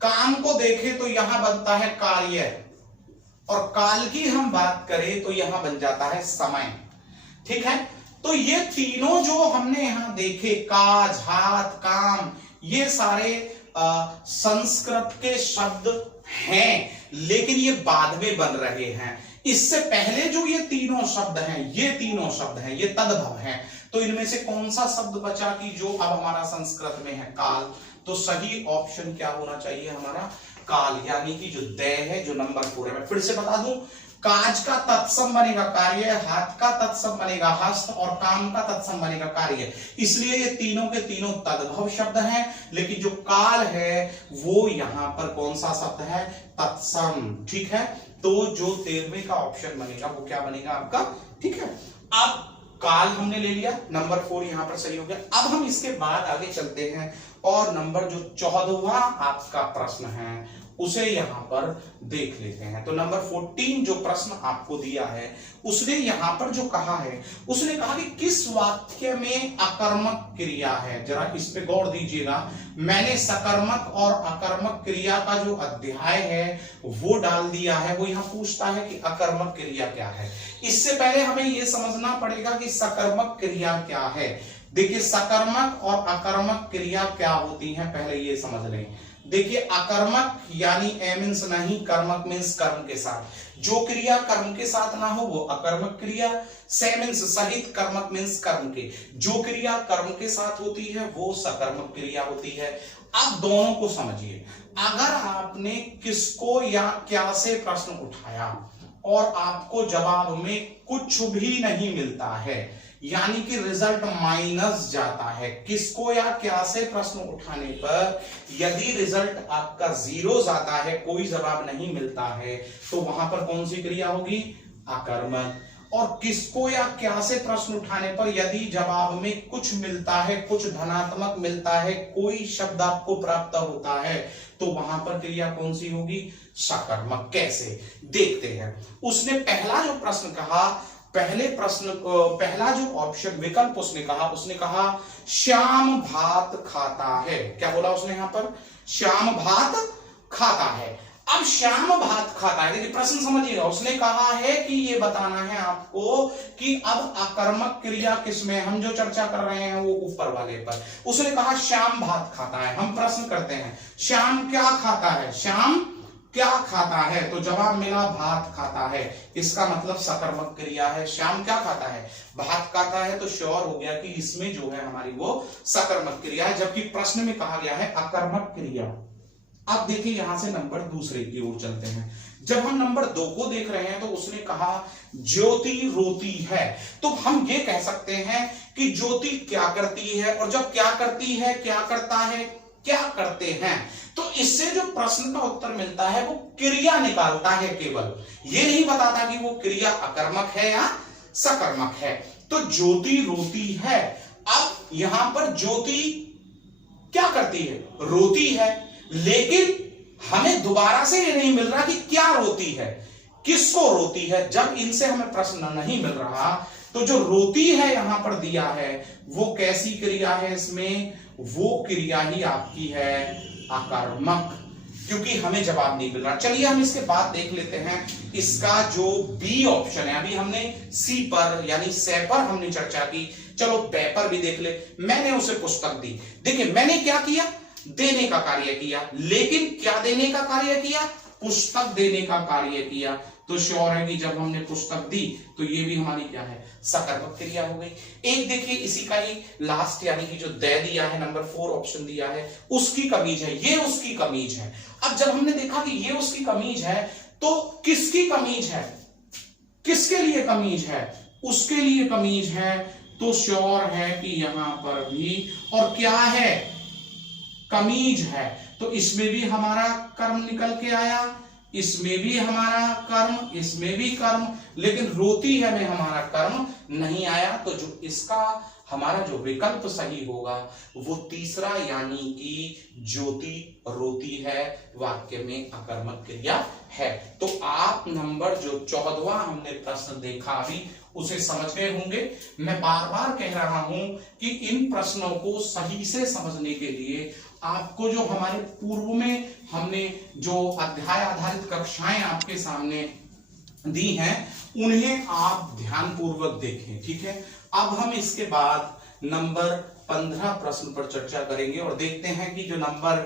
काम को देखें तो यहां बनता है कार्य, और काल की हम बात करें तो यहां बन जाता है समय, ठीक है। तो ये तीनों जो हमने यहां देखे, काज, हाथ, काम, ये सारे संस्कृत के शब्द हैं, लेकिन ये बाद में बन रहे हैं। इससे पहले जो ये तीनों शब्द हैं, ये तीनों शब्द हैं, ये तद्भव हैं। तो इनमें से कौन सा शब्द बचा कि जो अब हमारा संस्कृत में है? काल। तो सही ऑप्शन क्या होना चाहिए हमारा? काल, यानी कि जो द है, जो नंबर 4 है। मैं फिर से बता दूं, काज का तत्सम बनेगा कार्य, हाथ का तत्सम बनेगा हस्त, और काम का तत्सम बनेगा कार्य। इसलिए ये तीनों के तीनों तद्भव शब्द हैं, लेकिन जो काल है वो यहां पर कौन सा शब्द है? तत्सम, ठीक है। तो जो 13वें का ऑप्शन बनेगा वो क्या बनेगा आपका? ठीक है। अब काल हमने ले लिया, नंबर 4 यहां पर सही हो गया। अब हम इसके बाद आगे चलते हैं और नंबर जो 14वां आपका प्रश्न है उसे यहां पर देख लेते हैं। तो नंबर 14 जो प्रश्न आपको दिया है उसने यहां पर जो कहा है, उसने कहा कि किस वाक्य में अकर्मक क्रिया है। जरा इस पे गौर दीजिएगा। मैंने सकर्मक और अकर्मक क्रिया का जो अध्याय है वो डाल दिया है। वो यहां पूछता है कि अकर्मक क्रिया क्या है। इससे पहले हमें यह समझना पड़ेगा कि सकर्मक क्रिया क्या है। देखिए सकर्मक और अकर्मक क्रिया क्या होती है, पहले ये समझ लें। देखिए अकर्मक यानी ए मीन्स नहीं, कर्मक मीन्स कर्म के साथ। जो क्रिया कर्म के साथ ना हो वो अकर्मक क्रिया, से मीन्स सहित, कर्मक मीन्स कर्म के। जो क्रिया कर्म के साथ होती है वो सकर्मक क्रिया होती है। अब दोनों को समझिए। अगर आपने किसको या क्या से प्रश्न उठाया और आपको जवाब में कुछ भी नहीं मिलता है, यानी कि रिजल्ट माइनस जाता है, किसको या क्या से प्रश्न उठाने पर यदि रिजल्ट आपका 0 जाता है, कोई जवाब नहीं मिलता है, तो वहां पर कौन सी क्रिया होगी, अकर्मक। और किसको या क्या से प्रश्न उठाने पर यदि जवाब में कुछ मिलता है, कुछ धनात्मक मिलता है, कोई शब्द आपको प्राप्त होता है, तो वहां पर क्रिया कौन सी होगी, सकर्मक। कैसे, देखते हैं। उसने पहला जो प्रश्न कहा, पहले प्रश्न पहला जो ऑप्शन विकल्प उसने कहा श्याम भात खाता है। क्या बोला उसने यहां पर, श्याम भात खाता है। अब श्याम भात खाता है, देखिए प्रश्न समझिएगा। उसने कहा है कि ये बताना है आपको कि अब अकर्मक क्रिया किसमें, हम जो चर्चा कर रहे हैं वो ऊपर वाले पर। उसने कहा श्याम भात खाता है। हम प्रश्न करते हैं श्याम क्या खाता है, श्याम क्या खाता है, तो जवाब मिला भात खाता है। इसका मतलब सकर्मक क्रिया है। श्याम क्या खाता है, भात खाता है, तो श्योर हो गया कि इसमें जो है हमारी वो सकर्मक क्रिया है, जबकि प्रश्न में कहा गया है अकर्मक क्रिया। अब देखिए यहां से नंबर दूसरे की ओर चलते हैं। जब हम नंबर 2 को देख रहे हैं तो उसने कहा ज्योति रोती है। तो हम ये कह सकते हैं कि ज्योति क्या करती है, और जब क्या करती है, क्या करता है, क्या करते हैं, तो इससे जो प्रश्न का उत्तर मिलता है वो क्रिया निकालता है, केवल ये नहीं बताता कि वो क्रिया अकर्मक है या सकर्मक है। तो ज्योति रोती है। अब यहां पर ज्योति क्या करती है, रोती है, लेकिन हमें दोबारा से ये नहीं मिल रहा कि क्या रोती है, किसको रोती है। जब इनसे हमें प्रश्न नहीं मिल रहा तो जो रोती है यहां पर दिया है वो कैसी क्रिया है, इसमें वो क्रिया ही आपकी है अकर्मक, क्योंकि हमें जवाब नहीं मिल रहा। चलिए हम इसके बाद देख लेते हैं इसका जो बी ऑप्शन है। अभी हमने सी पर यानी से पर हमने चर्चा की, चलो बे पर भी देख ले। मैंने उसे पुस्तक दी। देखिए मैंने क्या किया, देने का कार्य किया, लेकिन क्या देने का कार्य किया, पुस्तक देने का कार्य किया। तो श्योर है कि जब हमने पुस्तक दी तो ये भी हमारी क्या है, सकर्मक क्रिया हो गई। एक देखिए इसी का ही लास्ट यानी कि जो दे दिया है, नंबर 4 ऑप्शन दिया है, उसकी कमीज है, ये उसकी कमीज है। अब जब हमने देखा कि ये उसकी कमीज है तो किसकी कमीज है, किसके लिए कमीज है, उसके लिए कमीज है, तो श्योर है कि यहां पर भी और क्या है, कमीज है। तो इसमें भी हमारा कर्म निकल के आया, इसमें भी हमारा कर्म, इसमें भी कर्म, लेकिन रोती है में हमारा कर्म नहीं आया। तो जो इसका हमारा जो विकल्प सही होगा वो तीसरा यानी कि ज्योति रोती है वाक्य में अकर्मक क्रिया है। तो आप नंबर जो 14वां हमने प्रश्न देखा अभी उसे समझ गए होंगे। मैं बार बार कह रहा हूं कि इन प्रश्नों को सही से समझने के लिए आपको जो हमारे पूर्व में हमने जो अध्याय आधारित कक्षाएं आपके सामने दी हैं उन्हें आप ध्यान पूर्वक देखें, ठीक है। अब हम इसके बाद नंबर 15 प्रश्न पर चर्चा करेंगे और देखते हैं कि जो नंबर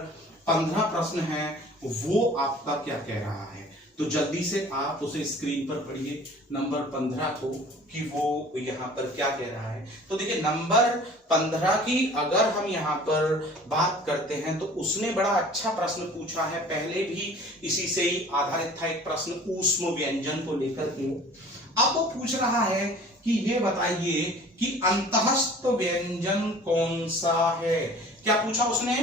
15 प्रश्न है वो आपका क्या कह रहा है। तो जल्दी से आप उसे स्क्रीन पर पढ़िए नंबर 15 को कि वो यहाँ पर क्या कह रहा है। तो देखिए नंबर 15 की अगर हम यहाँ पर बात करते हैं तो उसने बड़ा अच्छा प्रश्न पूछा है। पहले भी इसी से ही आधारित था एक प्रश्न ऊष्म व्यंजन को लेकर के। अब वो पूछ रहा है कि ये बताइए कि अंतःस्थ व्यंजन कौन सा है। क्या पूछा उसने,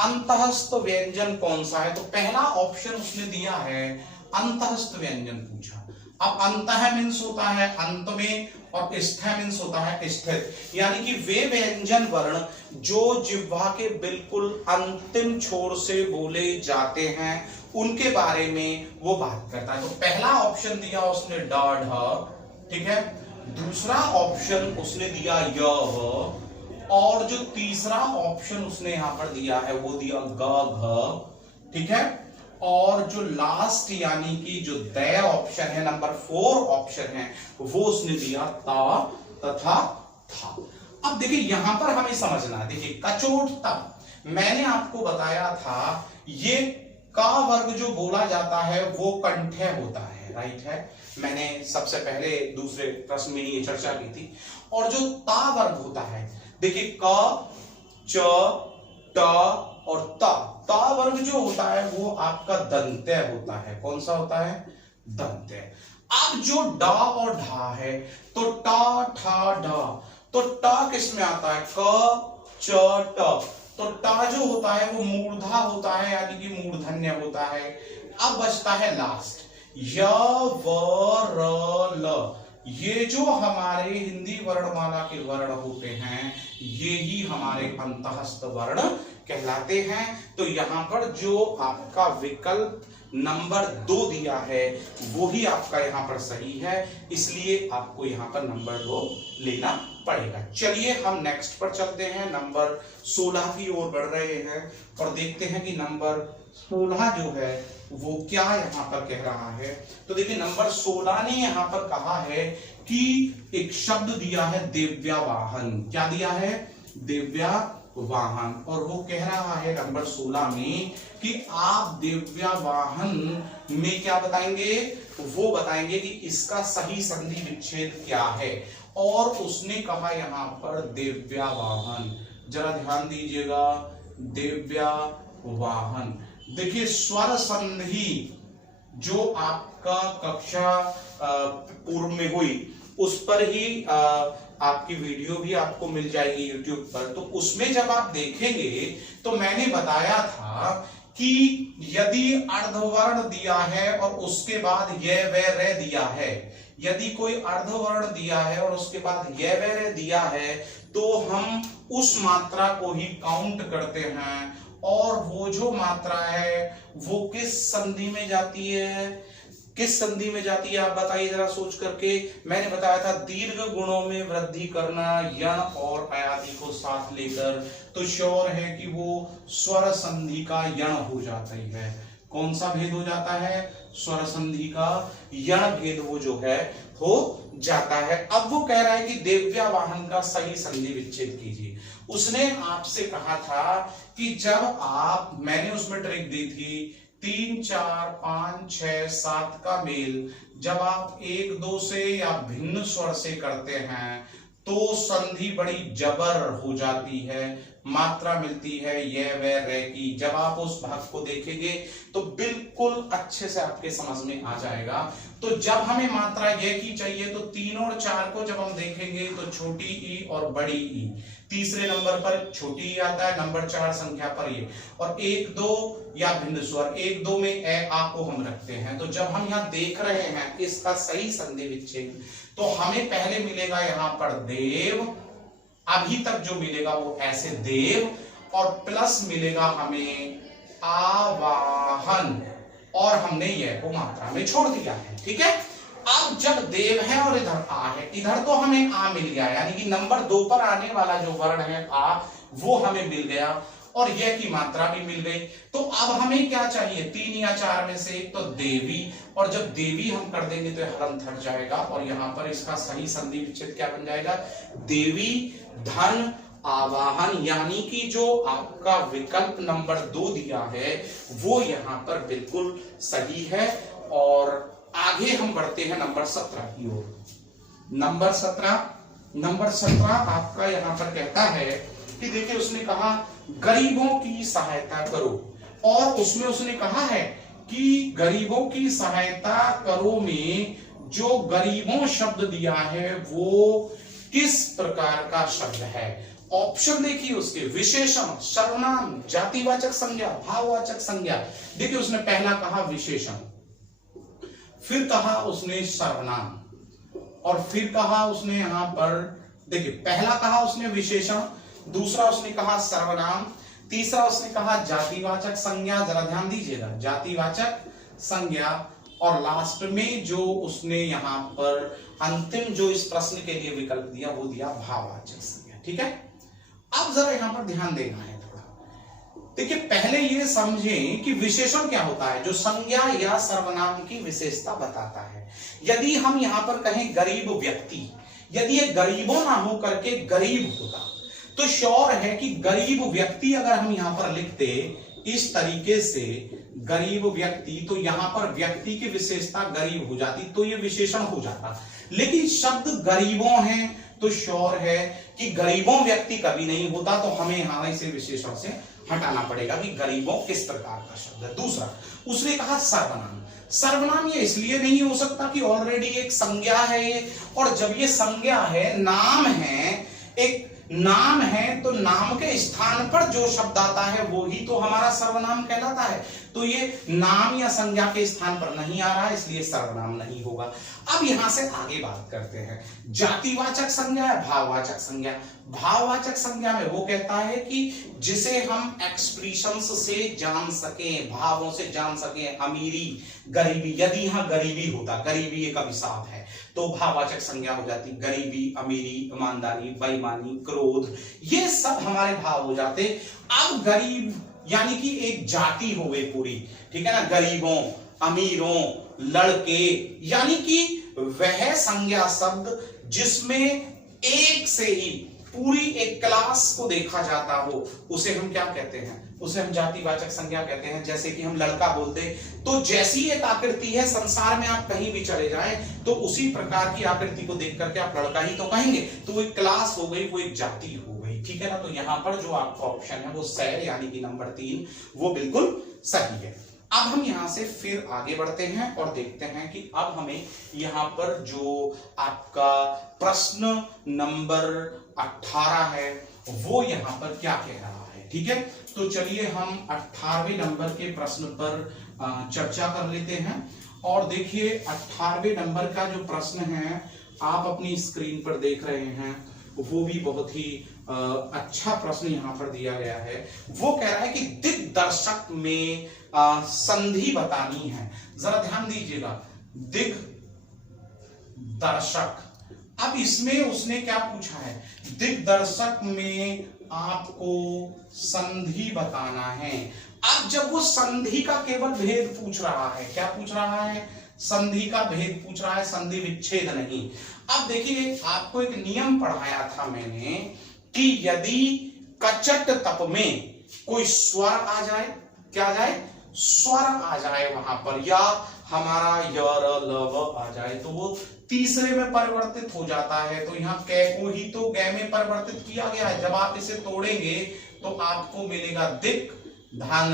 अंतःस्थ व्यंजन कौन सा है। तो पहला ऑप्शन उसने दिया है अंतःस्थ व्यंजन पूछा। अब अंतः मीन्स होता है अंत में और स्थ मीन्स होता है स्थित, यानी कि वे व्यंजन वर्ण जो जिह्वा के बिल्कुल अंतिम छोर से बोले जाते हैं उनके बारे में वो बात करता है। तो पहला ऑप्शन दिया उसने ड ढ, ठीक है, दूसरा ऑप्शन उसने दिया य ह, और जो तीसरा ऑप्शन उसने यहां पर दिया है वो दिया ग घ, ठीक है, और जो लास्ट यानी कि जो द ऑप्शन है, नंबर 4 ऑप्शन है, वो उसने दिया ता तथा था। अब देखिए यहां पर हमें समझना है, देखिए कचोट तब मैंने आपको बताया था ये का वर्ग जो बोला जाता है वो कंठ्य होता है, राइट है, मैंने सबसे पहले दूसरे प्रश्न में ये चर्चा की थी। और जो ता वर्ग होता है, देखिए क च ट और ता वर्ग जो होता है वो आपका दंत्य होता है। कौन सा होता है? दंत्य। अब जो डा और ढा है तो टा ठा ढा, तो टा किस में आता है? क च ट, तो टा जो होता है वो मूर्धा होता है यानी कि मूर्धन्य होता है। अब बचता है लास्ट य व र ल, ये जो हमारे हिंदी वर्णमाला के वर्ण होते हैं ये ही हमारे अंतःस्थ वर्ण कहलाते हैं। तो यहां पर जो आपका विकल्प नंबर 2 दिया है वो ही आपका यहां पर सही है, इसलिए आपको यहां पर नंबर 2 लेना पड़ेगा। चलिए हम नेक्स्ट पर चलते हैं, नंबर 16 की ओर बढ़ रहे हैं और देखते हैं कि नंबर 16 जो है वो क्या यहां पर कह रहा है। तो देखिए नंबर 16 ने यहां पर कहा है कि एक शब्द दिया है दिव्यावाहन। क्या दिया है? दिव्यावाहन। और वो कह रहा है नंबर 16 में कि आप दिव्यावाहन में क्या बताएंगे? वो बताएंगे कि इसका सही संधि विच्छेद क्या है। और उसने कहा यहां पर दिव्यावाहन, जरा ध्यान दीजिएगा, दिव्यावाहन। देखिए स्वर संधि जो आपका कक्षा पूर्व में हुई उस पर ही आपकी वीडियो भी आपको मिल जाएगी YouTube पर। तो उसमें जब आप देखेंगे तो मैंने बताया था कि यदि अर्धवर्ण दिया है और उसके बाद य व रे दिया है, यदि कोई अर्धवर्ण दिया है और उसके बाद य व रे दिया है तो हम उस मात्रा को ही काउंट करते हैं। और वो जो मात्रा है वो किस संधि में जाती है? किस संधि में जाती है आप बताइए जरा सोच करके। मैंने बताया था दीर्घ गुणों में वृद्धि करना यण और अयादि को साथ लेकर, तो श्योर है कि वो स्वर संधि का यण हो जाता ही है। कौन सा भेद हो जाता है? स्वर संधि का यण भेद वो जो है हो जाता है। अब वो कह रहा है कि दिव्यावाहन का सही संधि विच्छेद कीजिए। उसने आपसे कहा था कि जब आप, मैंने उसमें ट्रिक दी थी 3 4 5 6 7 का मेल जब आप 1 2 से या भिन्न स्वर से करते हैं तो संधि बड़ी जबर हो जाती है, मात्रा मिलती है ये वे रे की। जब आप उस भाग को देखेंगे तो बिल्कुल अच्छे से आपके समझ में आ जाएगा। तो जब हमें मात्रा ये की चाहिए तो 3 और 4 को जब हम देखेंगे तो छोटी ई और बड़ी ई, तीसरे नंबर पर छोटी ई आता है, नंबर 4 संख्या पर ये, और 1 2 या भिन्न स्वर 1 2 में ए आ को हम रखते हैं। तो जब हम यहाँ देख रहे हैं इसका सही संधि विच्छेद तो हमें पहले मिलेगा यहाँ पर देव, अभी तक जो मिलेगा वो ऐसे देव, और प्लस मिलेगा हमें आवाहन, और हमने यह को मात्रा में छोड़ दिया है, ठीक है। अब जब देव है और इधर आ है, इधर तो हमें आ मिल गया, यानी कि नंबर 2 पर आने वाला जो वर्ण है आ वो हमें मिल गया और यह की मात्रा भी मिल गई। तो अब हमें क्या चाहिए? 3 या 4 में से एक तो देवी, और जब देवी हम कर देंगे तो हरम थक जाएगा और यहां पर इसका सही संधि विच्छेद क्या बन जाएगा? देवी धन आवाहन। यानी कि जो आपका विकल्प नंबर 2 दिया है वो यहां पर बिल्कुल सही है। और आगे हम बढ़ते हैं नंबर 17 की ओर। नंबर 17 आपका यहां पर कहता है कि देखिए उसने कहा गरीबों की सहायता करो, और उसमें उसने कहा है कि गरीबों की सहायता करो में जो गरीबों शब्द दिया है वो किस प्रकार का शब्द है? ऑप्शन देखिए उसके, विशेषण, सर्वनाम, जातिवाचक संज्ञा, भाववाचक संज्ञा। देखिए उसने पहला कहा विशेषण, फिर कहा उसने सर्वनाम, और फिर कहा उसने यहां पर, देखिए पहला कहा उसने विशेषण, दूसरा उसने कहा सर्वनाम, तीसरा उसने कहा जातिवाचक संज्ञा, जरा ध्यान दीजिएगा, जातिवाचक संज्ञा। और लास्ट में जो उसने यहां पर अंतिम जो इस प्रश्न के लिए विकल्प दिया वो दिया भाववाचक संज्ञा। ठीक है, अब जरा यहां पर ध्यान देना है थोड़ा। देखिए पहले ये समझें कि विशेषण क्या होता है, जो संज्ञा या सर्वनाम की विशेषता बताता है। यदि हम यहां पर कहें गरीब व्यक्ति, यदि ये गरीबों ना हो करके गरीब होता तो श्योर है कि गरीब व्यक्ति अगर हम यहां पर लिखते इस तरीके से गरीब व्यक्ति, तो यहां पर व्यक्ति की विशेषता गरीब हो जाती, तो ये विशेषण हो जाता। लेकिन शब्द गरीबों हैं तो श्योर है कि गरीबों व्यक्ति कभी नहीं होता, तो हमें यहां इसे विशेषण से हटाना पड़ेगा कि गरीबों किस प्रकार का शब्द है। दूसरा उसने कहा सर्वनाम। सर्वनाम ये इसलिए नहीं हो सकता कि ऑलरेडी एक संज्ञा है ये, और जब ये संज्ञा है, नाम है, एक नाम है, तो नाम के स्थान पर जो शब्द आता है वो ही तो हमारा सर्वनाम कहलाता है। तो ये नाम या संज्ञा के स्थान पर नहीं आ रहा है, इसलिए सर्वनाम नहीं होगा। अब यहां से आगे बात करते हैं, जातिवाचक संज्ञा या भाववाचक संज्ञा। भाववाचक संज्ञा में वो कहता है कि जिसे हम एक्सप्रेशंस से जान सके, भावों से जान सके, अमीरी, गरीबी, यदि यहां गरीबी होता, गरीबी एक अभिशाप है, तो भाववाचक संज्ञा हो जाती गरीबी, अमीरी, ईमानदारी, बेईमानी, क्रोध, ये सब हमारे भाव हो जाते। अब गरीब यानी कि एक जाति हो गई पूरी, ठीक है ना, गरीबों, अमीरों, लड़के, यानी कि वह संज्ञा शब्द जिसमें एक से ही पूरी एक क्लास को देखा जाता हो, उसे हम क्या कहते हैं, उसे हम जातिवाचक संज्ञा कहते हैं। जैसे कि हम लड़का बोलते, तो जैसी एक आकृति है संसार में, आप कहीं भी चले जाएं तो उसी प्रकार की आकृति को देख करके आप लड़का ही तो कहेंगे, तो वो एक क्लास हो गई, वो एक जाति हो गई। ठीक है ना, तो यहां पर जो आपका ऑप्शन है वो सैड यानी कि नंबर 3 वो बिल्कुल सही है। अब हम यहां से फिर आगे बढ़ते हैं और देखते हैं कि अब हमें यहां पर जो आपका प्रश्न नंबर 18 है वो यहां पर क्या कह रहा है। ठीक है, तो चलिए हम 18वें नंबर के प्रश्न पर चर्चा कर लेते हैं। और देखिए 18वें नंबर का जो प्रश्न है आप अपनी स्क्रीन पर देख रहे हैं, वो भी बहुत ही अच्छा प्रश्न यहां पर दिया गया है। वो कह रहा है कि दिग्दर्शक में संधि बतानी है। जरा ध्यान दीजिएगा, दिग्दर्शक। अब इसमें उसने क्या पूछा है, दिग्दर्शक में आपको संधि बताना है। अब जब वो संधि का केवल भेद पूछ रहा है, क्या पूछ रहा है, संधि का भेद पूछ रहा है, संधि विच्छेद नहीं। अब देखिए आपको एक नियम पढ़ाया था मैंने कि यदि कचट तप में कोई स्वर आ जाए, क्या आ जाए, स्वर आ जाए वहां पर, या हमारा यर लव आ जाए, तो वो तीसरे में परिवर्तित हो जाता है। तो यहाँ कै को ही तो गै में परिवर्तित किया गया है। जब आप इसे तोड़ेंगे तो आपको मिलेगा दिक धन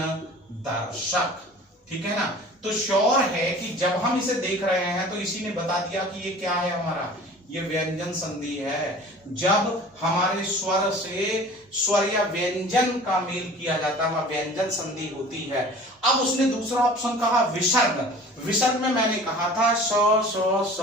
दर्शक। ठीक है ना, तो श्योर है कि जब हम इसे देख रहे हैं तो इसी ने बता दिया कि ये क्या है हमारा, ये व्यंजन संधि है। जब हमारे स्वर से स्वर या व्यंजन का मेल किया जाता है वह व्यंजन संधि होती है। अब उसने दूसरा ऑप्शन कहा विसर्ग। विसर्ग में मैंने कहा था स स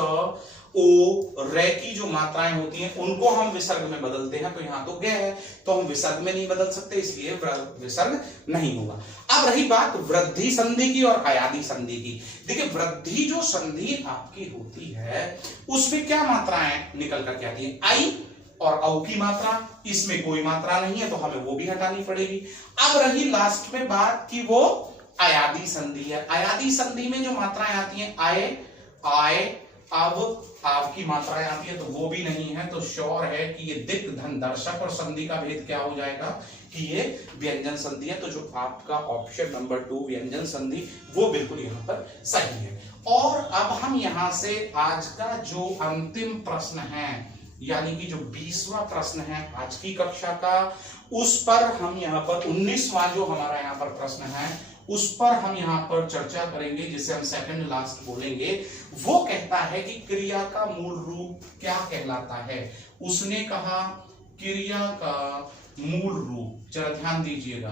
ओ रे की जो मात्राएं होती हैं उनको हम विसर्ग में बदलते हैं, तो यहां तो गे है, तो हम विसर्ग में नहीं बदल सकते, इसलिए विसर्ग नहीं होगा। अब रही बात वृद्धि संधि की और अयादि संधि की। देखिए वृद्धि जो संधि आपकी होती है उसमें क्या मात्राएं निकल कर के आती है, आई और औ की मात्रा, इसमें कोई मात्रा नहीं है तो हमें वो भी हटानी पड़ेगी। अब रही लास्ट में बात कि वो अयादि संधि है। अयादि संधि में जो मात्राएं आती हैं आए, आए, अब आपकी मात्राएं आती है, तो वो भी नहीं है। तो श्योर है कि ये दिक धन दर्शक और संधि का भेद क्या हो जाएगा कि ये व्यंजन संधि है। तो जो आपका ऑप्शन नंबर 2 व्यंजन संधि वो बिल्कुल यहाँ पर सही है। और अब हम यहाँ से आज का जो अंतिम प्रश्न है यानी कि जो 20वां प्रश्न है आज की कक्षा का, उस पर हम यहाँ पर 19वां जो हमारा यहाँ पर प्रश्न है उस पर हम यहाँ पर चर्चा करेंगे, जिसे हम सेकंड लास्ट बोलेंगे। वो कहता है कि क्रिया का मूल रूप क्या कहलाता है। उसने कहा क्रिया का मूल रूप, जरा ध्यान दीजिएगा,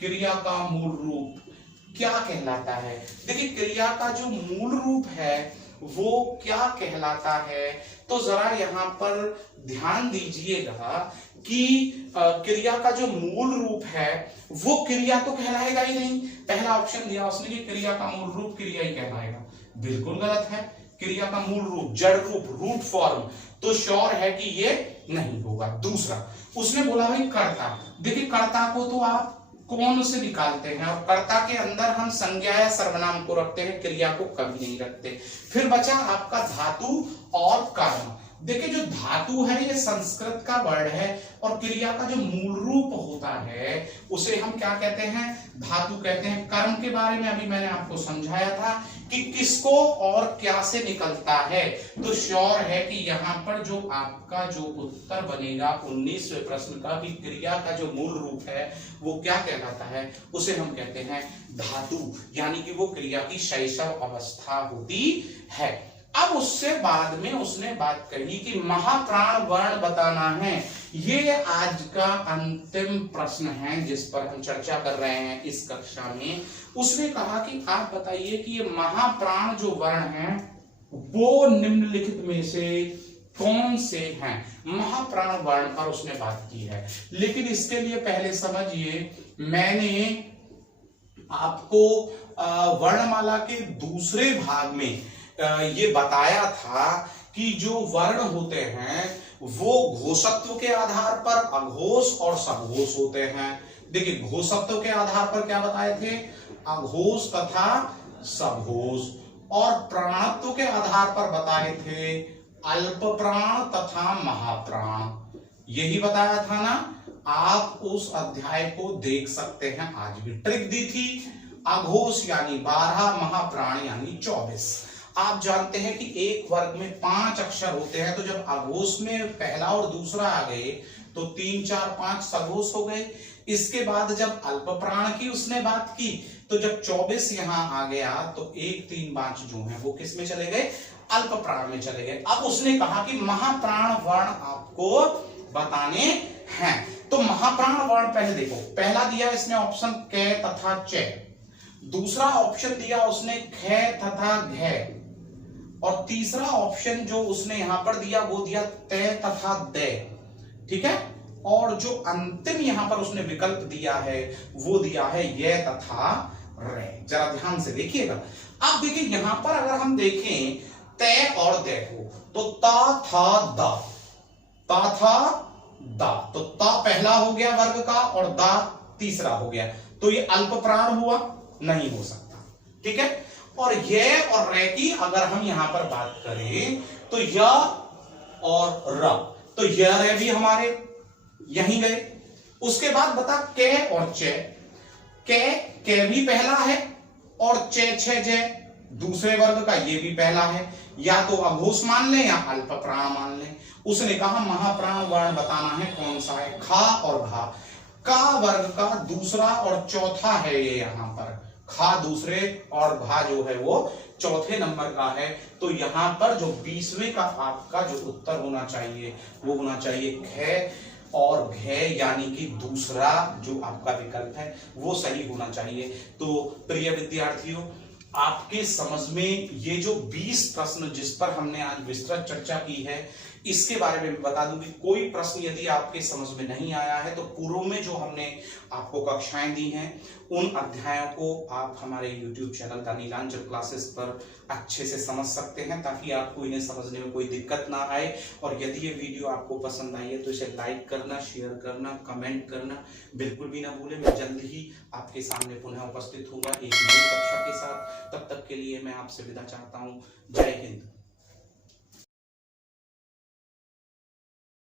क्रिया का मूल रूप क्या कहलाता है। देखिए क्रिया का जो मूल रूप है वो क्या कहलाता है, तो जरा यहाँ पर ध्यान दीजिएगा कि क्रिया का जो मूल रूप है वो क्रिया तो कहलाएगा ही नहीं। पहला ऑप्शन दिया उसने कि क्रिया का मूल रूप क्रिया ही कहलाएगा, बिल्कुल गलत है। क्रिया का मूल रूप, जड़ रूप, रूट फॉर्म, तो श्योर है कि ये नहीं होगा। दूसरा उसने बोला भाई कर्ता। देखिए कर्ता को तो आप कौन से निकालते हैं, और कर्ता के अंदर हम संज्ञा या सर्वनाम को रखते हैं, क्रिया को कभी नहीं रखते। फिर बचा आपका धातु और कर्म। देखिए जो धातु है ये संस्कृत का वर्ड है, और क्रिया का जो मूल रूप होता है उसे हम क्या कहते हैं, धातु कहते हैं। कर्म के बारे में अभी मैंने आपको समझाया था कि किसको और क्या से निकलता है, तो श्योर है कि यहाँ पर जो आपका जो उत्तर बनेगा 19वें प्रश्न का, कि क्रिया का जो मूल रूप है वो क्या कहलाता है, उसे हम कहते हैं धातु, यानी कि वो क्रिया की शैशव अवस्था होती है। अब उससे बाद में उसने बात कही कि महाप्राण वर्ण बताना है। ये आज का अंतिम प्रश्न है जिस पर हम चर्चा कर रहे हैं इस कक्षा में। उसने कहा कि आप बताइए कि ये महाप्राण जो वर्ण हैं वो निम्नलिखित में से कौन से हैं। महाप्राण वर्ण पर उसने बात की है, लेकिन इसके लिए पहले समझिए, मैंने आपको वर्णमाला के दूसरे भाग में ये बताया था कि जो वर्ण होते हैं वो घोषत्व के आधार पर अघोष और सघोष होते हैं। देखिए घोषत्व के आधार पर क्या बताए थे, अघोष तथा सघोष, और प्राणत्व के आधार पर बताए थे अल्प प्राण तथा महाप्राण। यही बताया था ना, आप उस अध्याय को देख सकते हैं। आज भी ट्रिक दी थी, अघोष यानी 12, महाप्राण यानी 24। आप जानते हैं कि एक वर्ग में 5 अक्षर होते हैं, तो जब अघोष में पहला और दूसरा आ गए तो 3, 4, 5 सघोष हो गए। इसके बाद जब अल्प प्राण की उसने बात की, तो जब 24 यहां आ गया तो 1, 3, 5 जो है वो किस में चले गए, अल्प प्राण में चले गए। अब उसने कहा कि महाप्राण वर्ण आपको बताने हैं। तो महाप्राण वर्ण पहले देखो, पहला दिया इसने ऑप्शन कै तथा चे, दूसरा ऑप्शन दिया उसने खे तथा घे, और तीसरा ऑप्शन जो उसने यहां पर दिया वो दिया तय तथा दे। ठीक है, और जो अंतिम यहां पर उसने विकल्प दिया है वो दिया है ये तथा रे। जरा ध्यान से देखिएगा। अब देखिए यहां पर अगर हम देखें तय और दे को, तो ता था दा, ता था दा, तो ता पहला हो गया वर्ग का और दा तीसरा हो गया, तो ये अल्प प्राण हुआ, नहीं हो सकता। ठीक है, और ये और रे की अगर हम यहां पर बात करें तो य और र, तो य रे भी हमारे यहीं गए। उसके बाद बता के और चे, के भी पहला है और चे छे जे दूसरे वर्ग का, ये भी पहला है। या तो अघोष मान लें या अल्प प्राण मान लें। उसने कहा महाप्राण वर्ण बताना है कौन सा है, खा और घा। का वर्ग का दूसरा और चौथा है ये, यहां पर खा दूसरे और घा जो है वो चौथे नंबर का है। तो यहां पर जो 20वें का आपका जो उत्तर होना चाहिए वो होना चाहिए खे और घे, यानी कि दूसरा जो आपका विकल्प है वो सही होना चाहिए। तो प्रिय विद्यार्थियों, आपके समझ में ये जो 20 प्रश्न जिस पर हमने आज विस्तृत चर्चा की है, इसके बारे में बता दूं कि कोई प्रश्न यदि आपके समझ में नहीं आया है तो पूर्व में जो हमने आपको कक्षाएं दी हैं उन अध्यायों को आप हमारे YouTube channel the Nilanchal classes पर अच्छे से समझ सकते हैं, ताकि आपको इन्हें समझने में कोई दिक्कत ना आए। और यदि ये वीडियो आपको पसंद आई है तो इसे लाइक करना, शेयर करना, कमेंट करना बिल्कुल भी ना भूलें। मैं जल्द ही आपके सामने पुनः उपस्थित होगा एक नई कक्षा के साथ। तब तक के लिए मैं आपसे विदा चाहता हूँ। जय हिंद।